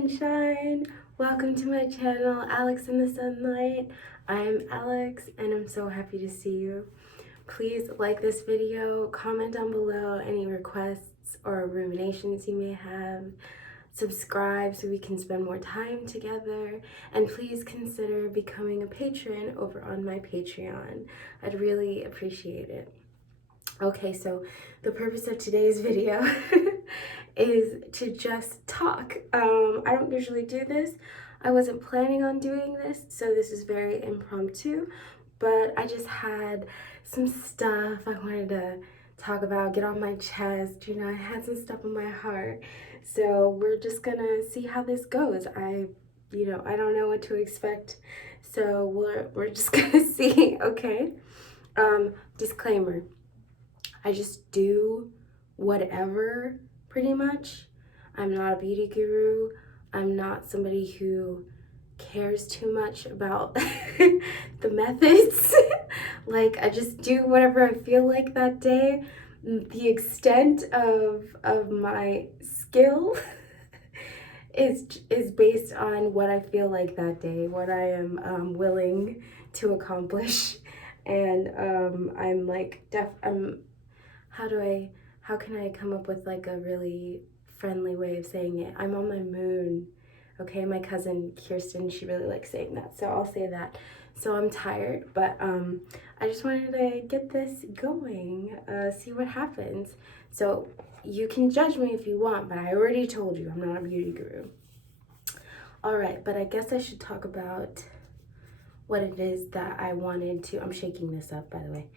sunshine. Welcome to my channel, Alex in the Sunlight. I'm Alex and I'm so happy to see you. Please like this video, comment down below any requests or ruminations you may have. Subscribe so we can spend more time together, and please consider becoming a patron over on my Patreon. I'd really appreciate it. Okay, so the purpose of today's video is to just talk. I don't usually do this. I wasn't planning on doing this, so this is very impromptu, but I just had some stuff I wanted to talk about, get on my chest. You know, I had some stuff on my heart. So we're just gonna see how this goes. I don't know what to expect. So we're just gonna see, okay? Disclaimer. I just do whatever, pretty much. I'm not a beauty guru. I'm not somebody who cares too much about the methods. Like, I just do whatever I feel like that day. The extent of my skill is based on what I feel like that day, what I am willing to accomplish. And I'm like, how can I come up with like a really friendly way of saying it? I'm on my moon. Okay, my cousin Kirsten, she really likes saying that, so I'll say that. So I'm tired, but I just wanted to get this going, see what happens. So you can judge me if you want, but I already told you I'm not a beauty guru. All right, but I guess I should talk about what it is that I wanted to, I'm shaking this up, by the way.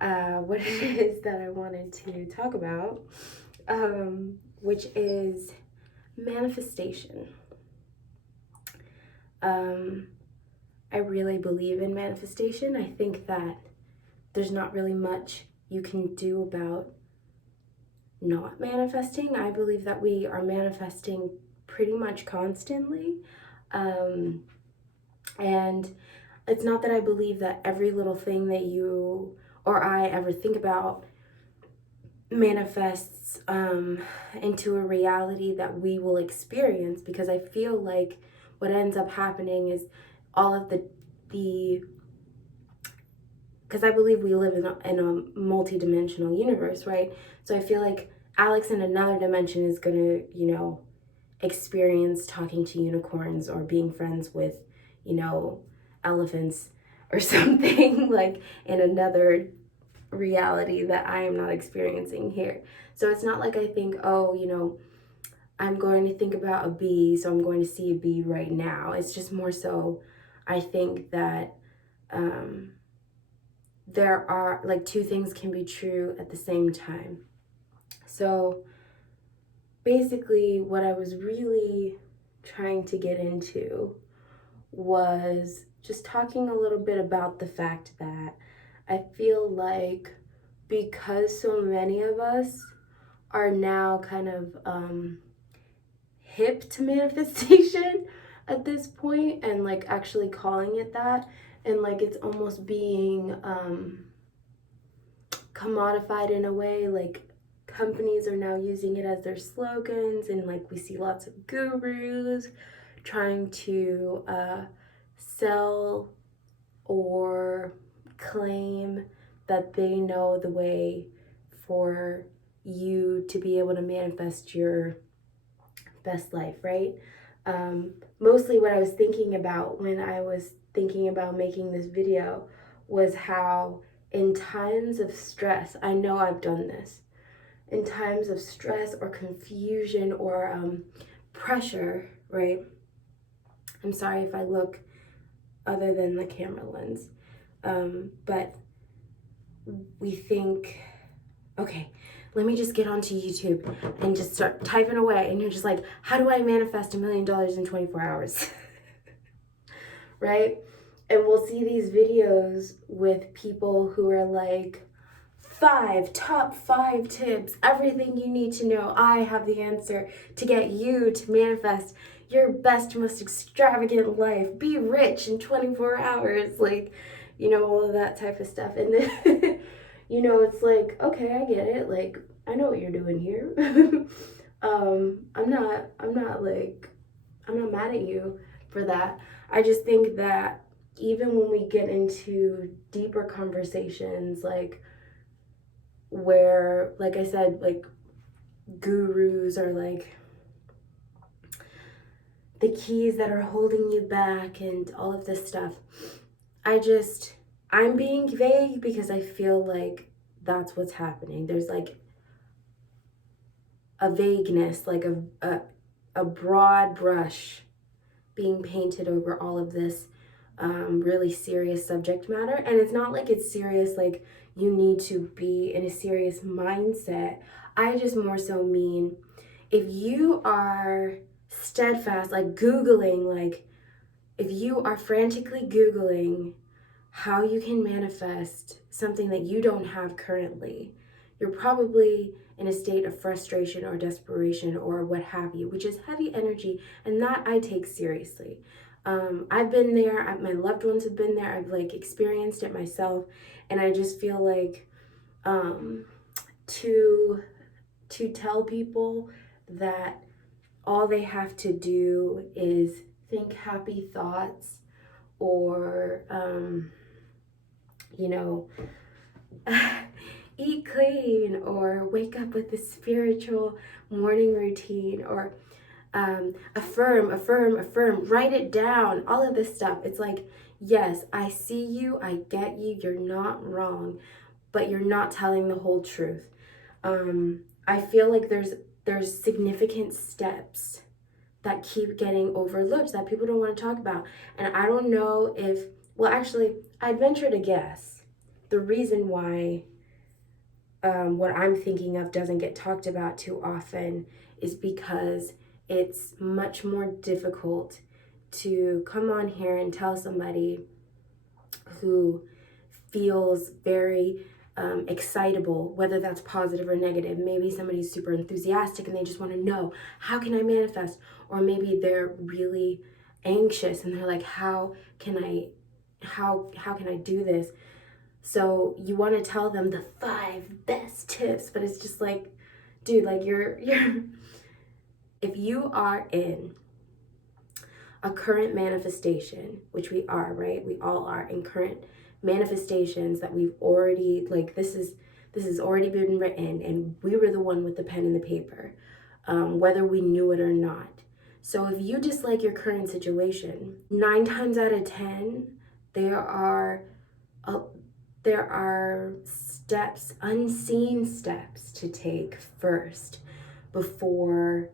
What it is that I wanted to talk about, which is manifestation. I really believe in manifestation. I think that there's not really much you can do about not manifesting. I believe that we are manifesting pretty much constantly. And it's not that I believe that every little thing that you or I ever think about manifests into a reality that we will experience, because I feel like what ends up happening is all of the because I believe we live in a multi-dimensional universe, right? So I feel like Alex in another dimension is gonna, experience talking to unicorns or being friends with, elephants or something, like in another reality that I am not experiencing here. So it's not like I think, oh, I'm going to think about a bee, so I'm going to see a bee right now. It's just more so I think that there are like two things can be true at the same time. So basically what I was really trying to get into was just talking a little bit about the fact that I feel like because so many of us are now kind of hip to manifestation at this point, and like actually calling it that, and like it's almost being commodified in a way, like companies are now using it as their slogans, and like we see lots of gurus trying to sell or claim that they know the way for you to be able to manifest your best life, right? Mostly what I was thinking about when I was thinking about making this video was how in times of stress, I know I've done this, in times of stress or confusion or pressure, right? I'm sorry if I look other than the camera lens, but we think, okay, let me just get onto YouTube and just start typing away, and you're just like, how do I manifest $1 million in 24 hours? Right? And we'll see these videos with people who are like, top five tips, everything you need to know. I have the answer to get you to manifest your best, most extravagant life. Be rich in 24 hours. Like, all of that type of stuff. And then, it's like, okay, I get it. Like, I know what you're doing here. I'm not like, I'm not mad at you for that. I just think that even when we get into deeper conversations, like where, like I said, like gurus are like the keys that are holding you back and all of this stuff, I'm being vague because I feel like that's what's happening. There's like a vagueness, like a broad brush being painted over all of this really serious subject matter. And it's not like it's serious, like you need to be in a serious mindset. I just more so mean if you are steadfast, like Googling, like if you are frantically Googling how you can manifest something that you don't have currently, you're probably in a state of frustration or desperation or what have you, which is heavy energy, and that I take seriously. I've been there, my loved ones have been there, I've like experienced it myself, and I just feel like to tell people that all they have to do is think happy thoughts or you know, eat clean or wake up with a spiritual morning routine or affirm, write it down, all of this stuff. It's like, yes, I see you, I get you, you're not wrong, but you're not telling the whole truth. I feel like there's significant steps that keep getting overlooked that people don't want to talk about. And I don't know if, well, actually, I'd venture to guess the reason why what I'm thinking of doesn't get talked about too often is because it's much more difficult to come on here and tell somebody who feels very excitable, whether that's positive or negative. Maybe somebody's super enthusiastic and they just want to know, how can I manifest? Or maybe they're really anxious and they're like, how can I do this? So you want to tell them the 5 best tips, but it's just like, dude, like you're if you are in a current manifestation, which we are, right? We all are in current manifestations that we've already, like, this has already been written and we were the one with the pen and the paper, whether we knew it or not. So if you dislike your current situation, 9 times out of 10, there are steps, unseen steps to take first before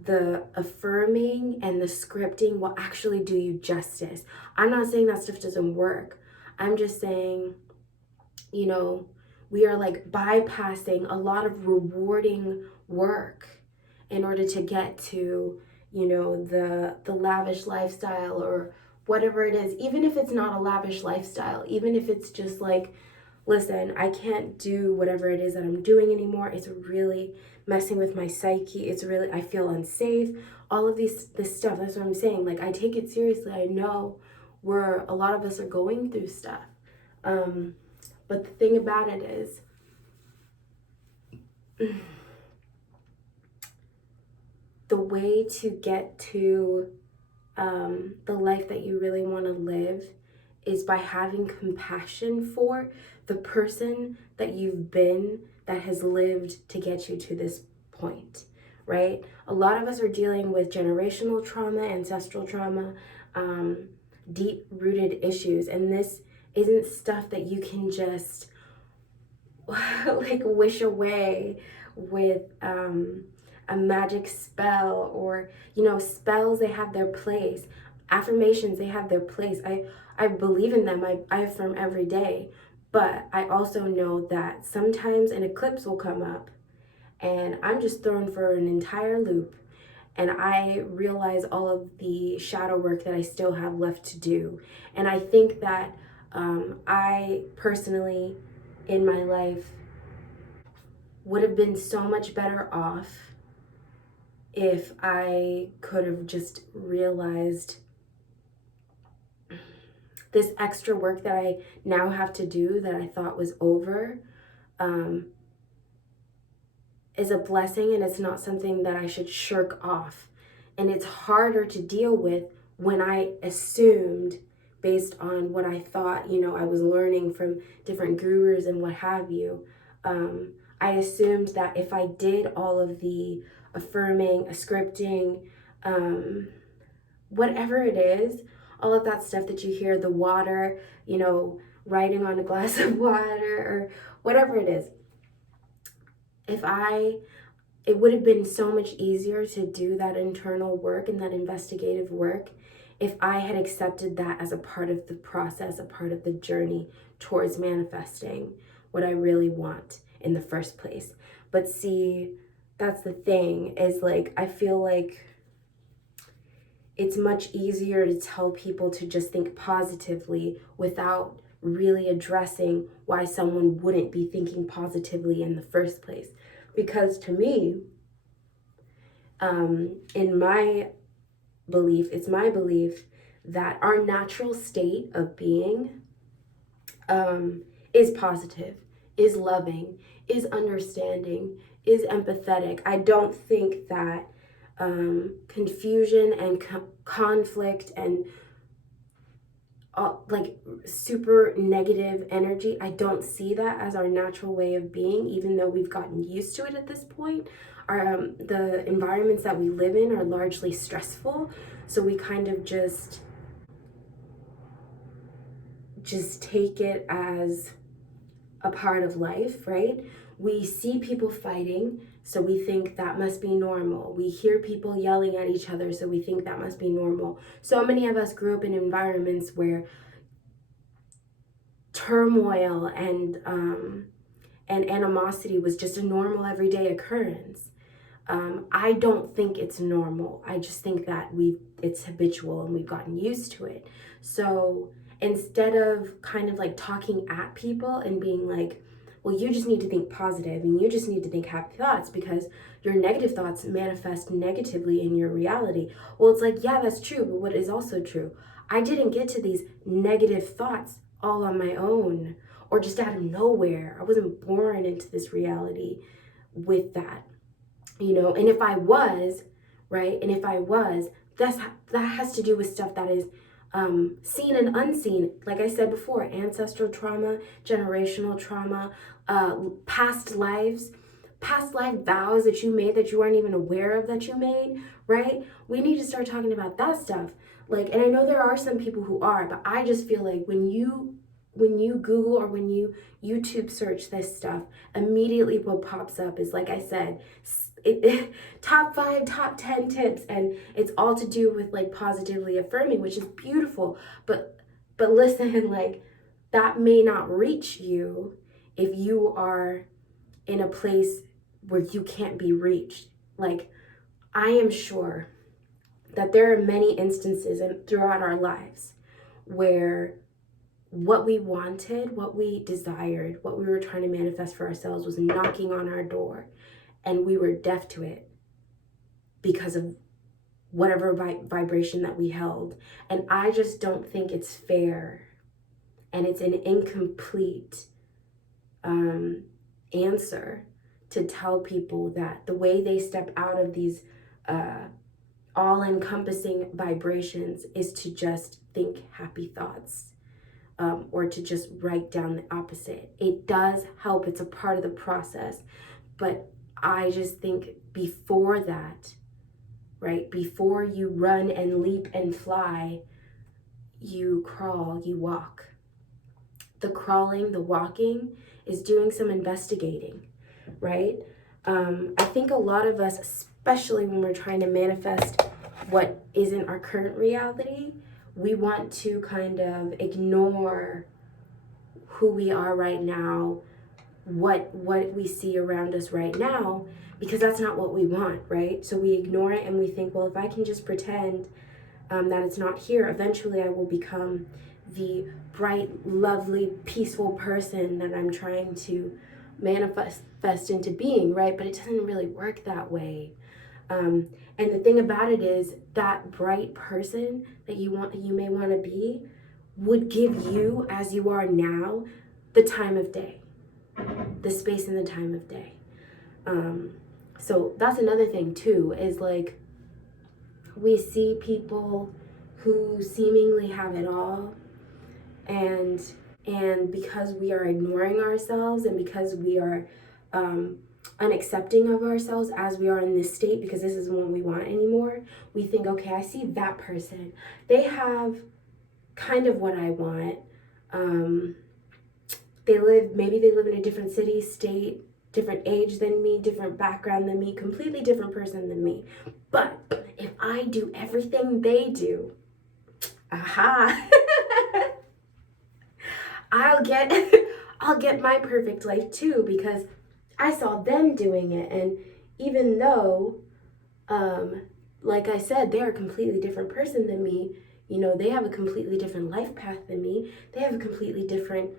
the affirming and the scripting will actually do you justice. I'm not saying that stuff doesn't work. I'm just saying, you know, we are like bypassing a lot of rewarding work in order to get to, you know, the lavish lifestyle or whatever it is. Even if it's not a lavish lifestyle, even if it's just like, listen, I can't do whatever it is that I'm doing anymore. It's really messing with my psyche. It's really, I feel unsafe. All of this stuff, that's what I'm saying. Like, I take it seriously. I know where a lot of us are going through stuff. But the thing about it is, the way to get to the life that you really want to live is by having compassion for the person that you've been that has lived to get you to this point, right? A lot of us are dealing with generational trauma, ancestral trauma, deep-rooted issues, and this isn't stuff that you can just like wish away with a magic spell. Or, you know, spells, they have their place. Affirmations, they have their place. I believe in them. I affirm every day. But I also know that sometimes an eclipse will come up and I'm just thrown for an entire loop. And I realize all of the shadow work that I still have left to do. And I think that I personally, in my life, would have been so much better off if I could have just realized this extra work that I now have to do that I thought was over is a blessing, and it's not something that I should shirk off. And it's harder to deal with when I assumed, based on what I thought, you know, I was learning from different gurus and what have you. I assumed that if I did all of the affirming, scripting, whatever it is, all of that stuff that you hear, the water, you know, writing on a glass of water or whatever it is, it would have been so much easier to do that internal work and that investigative work if I had accepted that as a part of the process, a part of the journey towards manifesting what I really want in the first place. But see, that's the thing, is like, I feel like it's much easier to tell people to just think positively without really addressing why someone wouldn't be thinking positively in the first place. Because to me, in my belief, it's my belief that our natural state of being is positive, is loving, is understanding, is empathetic. I don't think that confusion and conflict and like super negative energy, I don't see that as our natural way of being, even though we've gotten used to it at this point. The environments that we live in are largely stressful, so we kind of just take it as a part of life, right? We see people fighting, so we think that must be normal. We hear people yelling at each other, so we think that must be normal. So many of us grew up in environments where turmoil and animosity was just a normal everyday occurrence. I don't think it's normal. I just think that it's habitual and we've gotten used to it. So instead of kind of like talking at people and being like, well, you just need to think positive and you just need to think happy thoughts because your negative thoughts manifest negatively in your reality. Well, it's like, yeah, that's true. But what is also true, I didn't get to these negative thoughts all on my own or just out of nowhere. I wasn't born into this reality with that, you know. And if I was, right, and if I was, that has to do with stuff that is seen and unseen. Like I said before, ancestral trauma, generational trauma, past life vows that you made that you weren't even aware of that you made, right? We need to start talking about that stuff. Like, and I know there are some people who are, but I just feel like when you Google or when you YouTube search this stuff, immediately what pops up is, like I said, top 5, top 10 tips, and it's all to do with like positively affirming, which is beautiful. But listen, like, that may not reach you if you are in a place where you can't be reached. Like, I am sure that there are many instances throughout our lives where what we wanted, what we desired, what we were trying to manifest for ourselves was knocking on our door, and we were deaf to it because of whatever vibration that we held. And I just don't think it's fair, and it's an incomplete answer to tell people that the way they step out of these all-encompassing vibrations is to just think happy thoughts, or to just write down the opposite. It does help, it's a part of the process, but I just think before that, right, before you run and leap and fly, you crawl, you walk. The crawling, the walking is doing some investigating, right? I think a lot of us, especially when we're trying to manifest what isn't our current reality, we want to kind of ignore who we are right now, what we see around us right now, because that's not what we want, right? So we ignore it and we think, well, if I can just pretend that it's not here, eventually I will become the bright, lovely, peaceful person that I'm trying to manifest into being, right? But it doesn't really work that way. And the thing about it is that bright person that you may want to be would give you, as you are now, the time of day, the space and the time of day. So that's another thing too, is like, we see people who seemingly have it all, and because we are ignoring ourselves, and because we are unaccepting of ourselves as we are in this state, because this isn't what we want anymore, we think, okay, I see that person, they have kind of what I want. Maybe they live in a different city, state, different age than me, different background than me, completely different person than me. But if I do everything they do, aha, I'll get my perfect life too, because I saw them doing it. And even though, like I said, they're a completely different person than me, they have a completely different life path than me, they have a completely different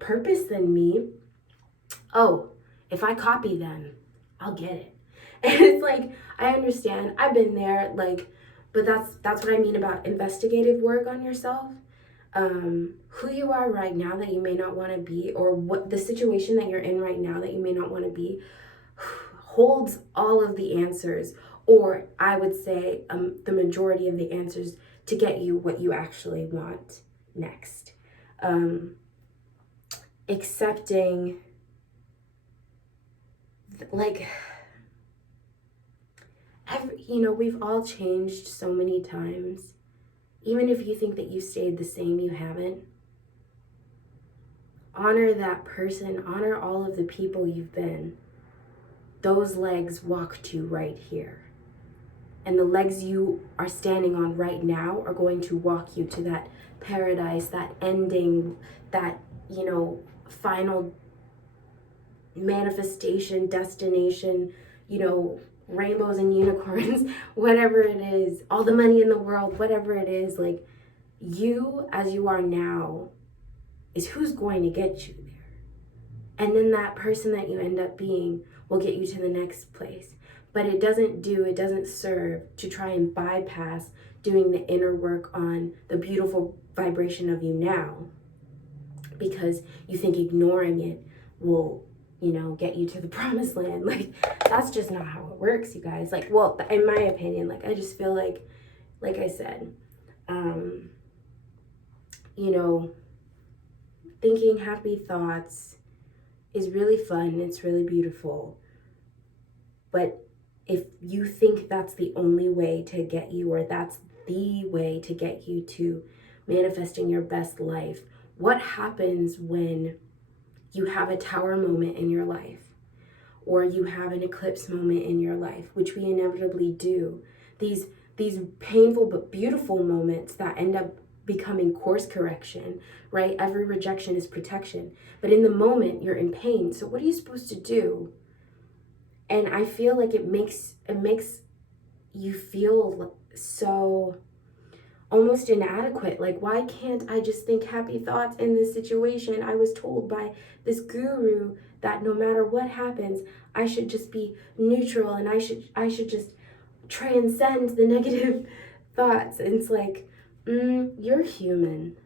purpose than me. Oh, if I copy them, I'll get it. And it's like, I understand, I've been there, but that's what I mean about investigative work on yourself. Who you are right now that you may not want to be, or what the situation that you're in right now that you may not want to be, holds all of the answers, or I would say the majority of the answers to get you what you actually want next. Accepting, we've all changed so many times. Even if you think that you stayed the same, you haven't. Honor that person, honor all of the people you've been. Those legs walked you right here. And the legs you are standing on right now are going to walk you to that paradise, that ending, that, final manifestation, destination, rainbows and unicorns, whatever it is, all the money in the world, whatever it is, you as you are now is who's going to get you there. And then that person that you end up being will get you to the next place. But it doesn't serve to try and bypass doing the inner work on the beautiful vibration of you now, because you think ignoring it will, get you to the promised land. That's just not how it works, you guys. In my opinion, I just feel like I said, thinking happy thoughts is really fun. It's really beautiful. But if you think that's the only way to get you, or that's the way to get you to manifesting your best life, what happens when you have a tower moment in your life, or you have an eclipse moment in your life, which we inevitably do? These painful but beautiful moments that end up becoming course correction, right? Every rejection is protection. But in the moment, you're in pain. So what are you supposed to do? And I feel like it makes you feel so almost inadequate. Why can't I just think happy thoughts in this situation? I was told by this guru that no matter what happens, I should just be neutral, and I should just transcend the negative thoughts. And it's you're human.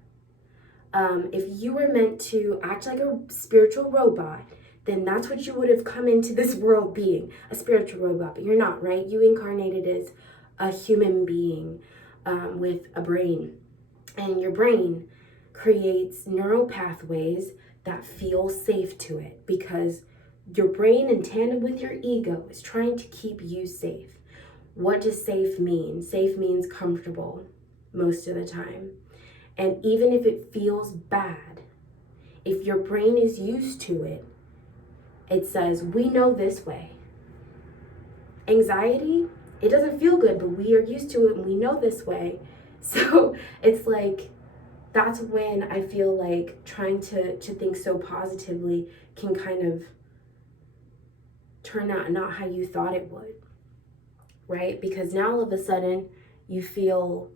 If you were meant to act like a spiritual robot, then that's what you would have come into this world being, a spiritual robot. But you're not, right? You incarnated as a human being with a brain. And your brain creates neural pathways that feel safe to it, because your brain, in tandem with your ego, is trying to keep you safe. What does safe mean? Safe means comfortable most of the time. And even if it feels bad, if your brain is used to it, it says, we know this way. Anxiety, it doesn't feel good, but we are used to it and we know this way. So it's that's when I feel like trying to think so positively can kind of turn out not how you thought it would, right? Because now all of a sudden you feel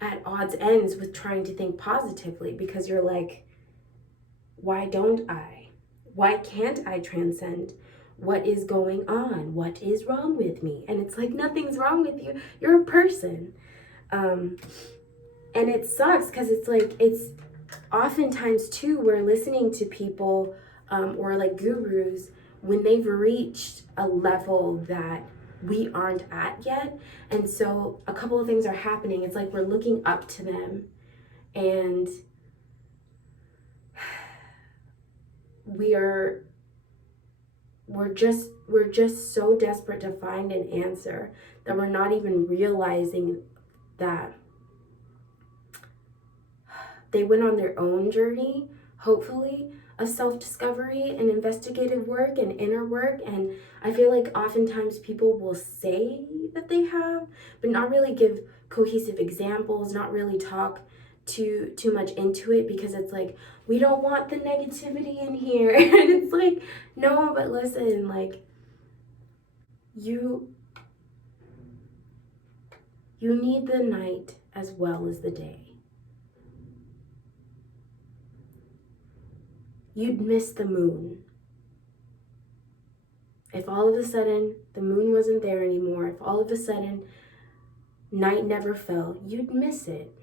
at odds ends with trying to think positively, because you're why don't I? Why can't I transcend? What is going on? What is wrong with me? And it's nothing's wrong with you. You're a person. And it sucks, because it's oftentimes too, we're listening to people or gurus when they've reached a level that we aren't at yet. And so a couple of things are happening. It's like we're looking up to them, and we're just so desperate to find an answer that we're not even realizing that they went on their own journey, hopefully, of self-discovery and investigative work and inner work. And I feel like oftentimes people will say that they have, but not really give cohesive examples, not really talk too much into it, because it's like, we don't want the negativity in here. And it's like, no, but listen, like, you need the night as well as the day. You'd miss the moon. If all of a sudden the moon wasn't there anymore, if all of a sudden night never fell, you'd miss it.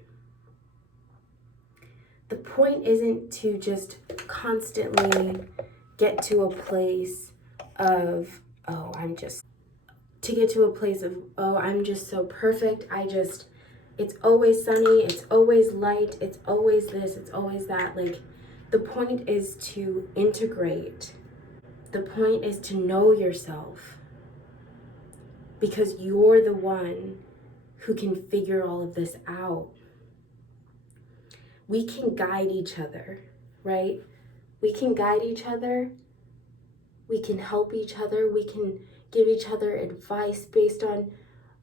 The point isn't to just constantly get to a place of, I'm just so perfect. It's always sunny, it's always light, it's always this, it's always that. Like, the point is to integrate. The point is to know yourself, because you're the one who can figure all of this out. We can guide each other, right? We can guide each other. We can help each other. We can give each other advice based on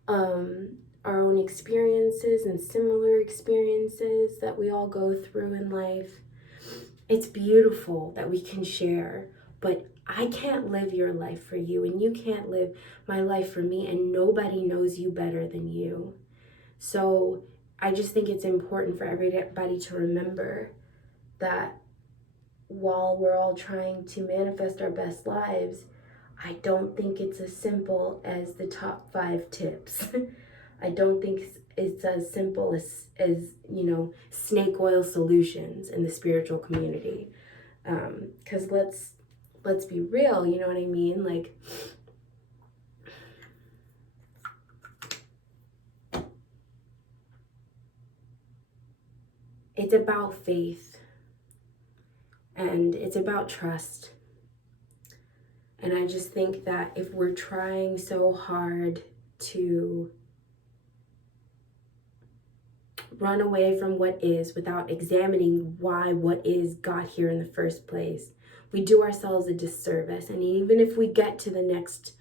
our own experiences and similar experiences that we all go through in life. It's beautiful that we can share, but I can't live your life for you, and you can't live my life for me, and nobody knows you better than you. So I just think it's important for everybody to remember that while we're all trying to manifest our best lives, I don't think it's as simple as the top 5 tips. I don't think it's as simple as snake oil solutions in the spiritual community. Because let's be real, you know what I mean? Like, it's about faith, and it's about trust. And I just think that if we're trying so hard to run away from what is without examining why what is got here in the first place, we do ourselves a disservice. And even if we get to the next,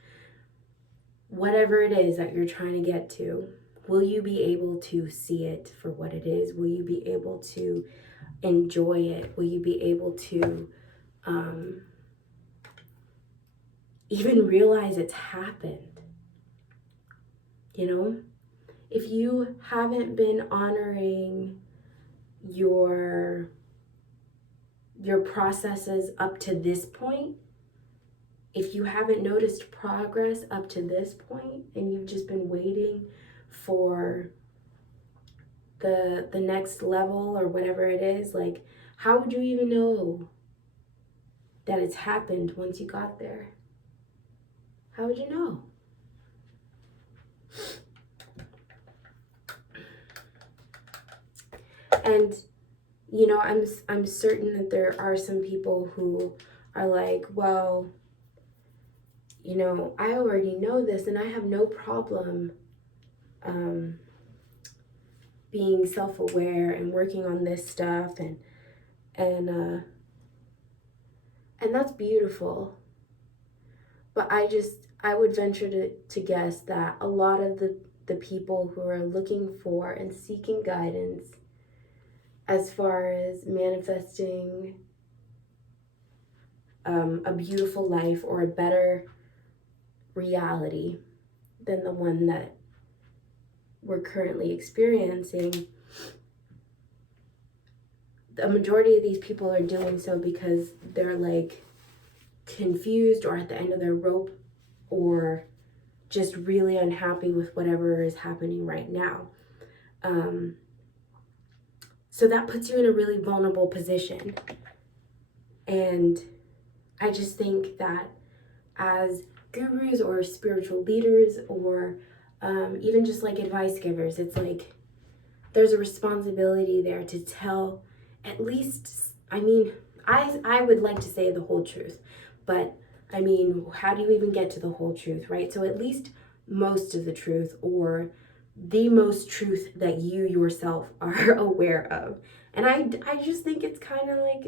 whatever it is that you're trying to get to, will you be able to see it for what it is? Will you be able to enjoy it? Will you be able to even realize it's happened? You know, if you haven't been honoring your processes up to this point, if you haven't noticed progress up to this point, and you've just been waiting for the next level or whatever it is, like, how would you even know that it's happened once you got there? How would you know? And I'm certain that there are some people who are like, well, I already know this, and I have no problem being self-aware and working on this stuff, and that's beautiful. But I would venture to guess that a lot of the people who are looking for and seeking guidance as far as manifesting a beautiful life or a better reality than the one that we're currently experiencing, the majority of these people are doing so because they're like confused or at the end of their rope, or just really unhappy with whatever is happening right now. So that puts you in a really vulnerable position. And I just think that as gurus or spiritual leaders or even just like advice givers. It's like there's a responsibility there to tell at least, I mean, I would like to say the whole truth, but I mean, how do you even get to the whole truth, right? So at least most of the truth, or the most truth that you yourself are aware of. And I just think it's kind of like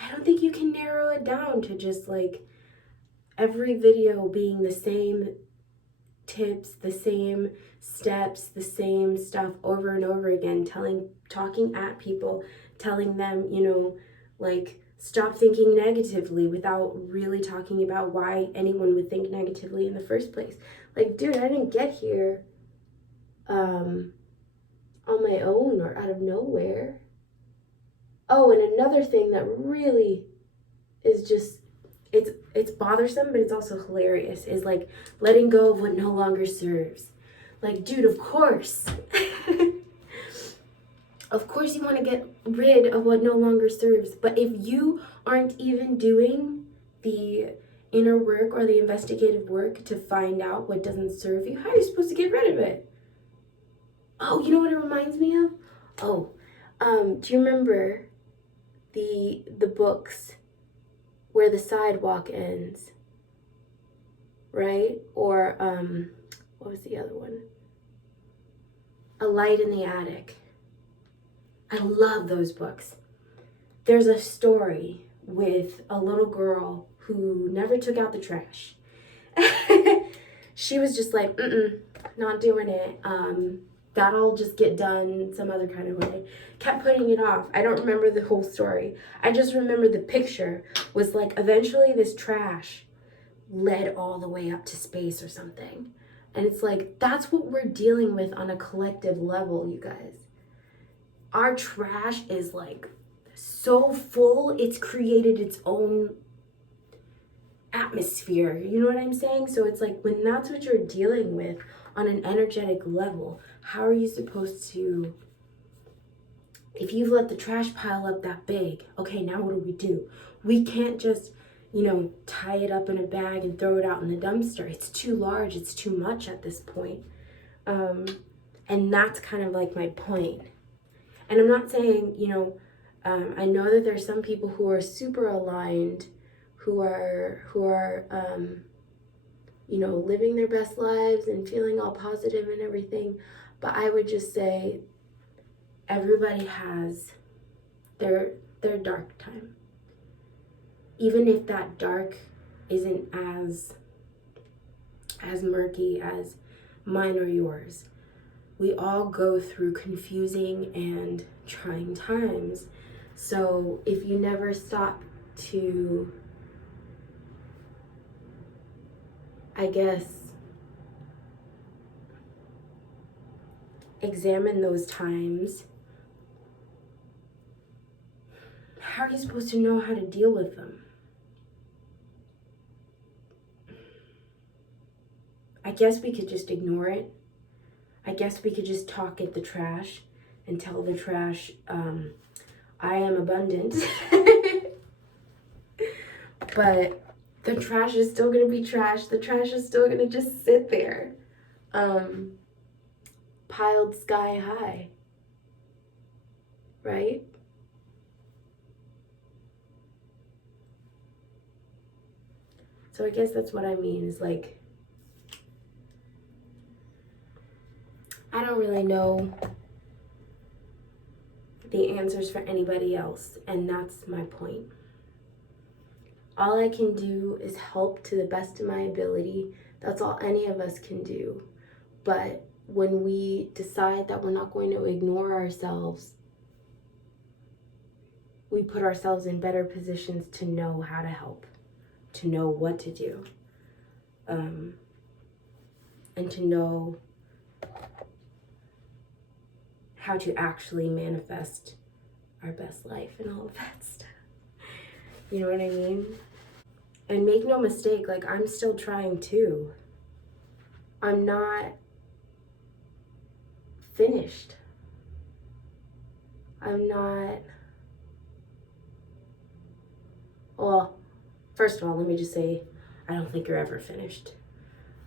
I don't think you can narrow it down to just like every video being the same tips, the same steps, the same stuff over and over again, talking at people, telling them, you know, like stop thinking negatively without really talking about why anyone would think negatively in the first place. Like, dude, I didn't get here on my own or out of nowhere. Oh, and another thing that really is just it's bothersome, but it's also hilarious, is like letting go of what no longer serves. Like, dude, of course. Of course you want to get rid of what no longer serves, but if you aren't even doing the inner work or the investigative work to find out what doesn't serve you, how are you supposed to get rid of it? Oh, you know what it reminds me of? Oh, do you remember the books where the sidewalk ends, right? Or what was the other one? A Light in the Attic. I love those books. There's a story with a little girl who never took out the trash. She was just like, not doing it. That'll just get done some other kind of way. Kept putting it off. I don't remember the whole story. I just remember the picture was like eventually this trash led all the way up to space or something. And it's like, that's what we're dealing with on a collective level, you guys. Our trash is like so full, it's created its own atmosphere. You know what I'm saying? So it's like, when that's what you're dealing with on an energetic level, how are you supposed to, if you've let the trash pile up that big, okay, now what do? We can't just, you know, tie it up in a bag and throw it out in the dumpster. It's too large, it's too much at this point. And that's kind of like my point. And I'm not saying, you know, I know that there's some people who are super aligned, who are you know, living their best lives and feeling all positive and everything. But I would just say everybody has their dark time. Even if that dark isn't as murky as mine or yours. We all go through confusing and trying times. So if you never stop to, I guess, examine those times, how are you supposed to know how to deal with them? I guess we could just ignore it. I guess we could just talk at the trash and tell the trash, I am abundant. But the trash is still gonna be trash. The trash is still gonna just sit there, piled sky high, right? So I guess that's what I mean, is like, I don't really know the answers for anybody else, and that's my point. All I can do is help to the best of my ability. That's all any of us can do. But when we decide that we're not going to ignore ourselves, we put ourselves in better positions to know how to help, to know what to do, and to know how to actually manifest our best life and all of that stuff. You know what I mean? And make no mistake, like, I'm still trying too. I'm not finished. I'm not, well, First of all, let me just say, I don't think you're ever finished.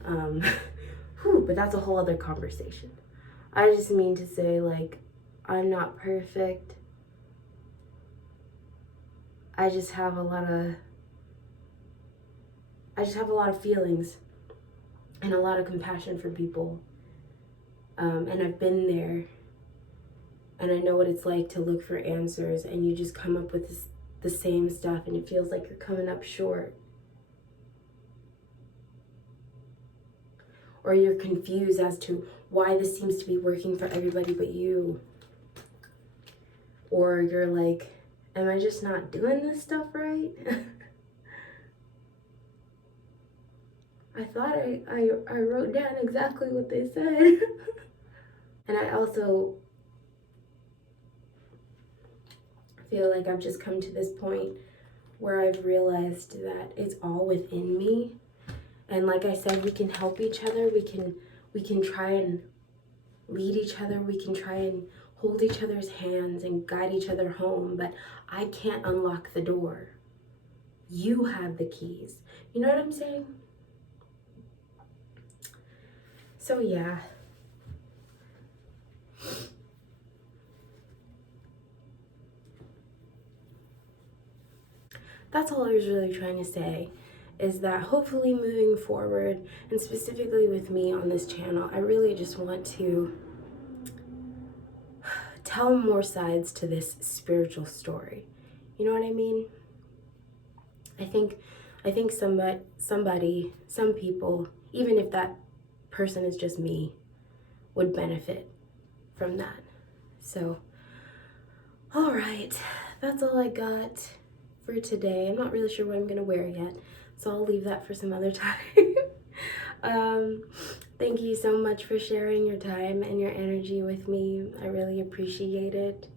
But that's a whole other conversation. I just mean to say, like, I'm not perfect. I just have a lot of feelings and a lot of compassion for people. And I've been there, and I know what it's like to look for answers, and you just come up with the same stuff, and it feels like you're coming up short. Or you're confused as to why this seems to be working for everybody but you. Or you're like, am I just not doing this stuff right? I thought I wrote down exactly what they said. And I also feel like I've just come to this point where I've realized that it's all within me. And like I said, we can help each other. We can try and lead each other. We can try and hold each other's hands and guide each other home. But I can't unlock the door. You have the keys. You know what I'm saying? So yeah. That's all I was really trying to say, is that hopefully moving forward, and specifically with me on this channel, I really just want to tell more sides to this spiritual story. You know what I mean? I think some people, even if that person is just me, would benefit from that. So, all right, that's all I got for today. I'm not really sure what I'm gonna wear yet, so I'll leave that for some other time. Thank you so much for sharing your time and your energy with me. I really appreciate it.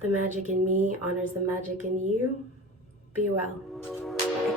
The magic in me honors the magic in you. Be well. Bye.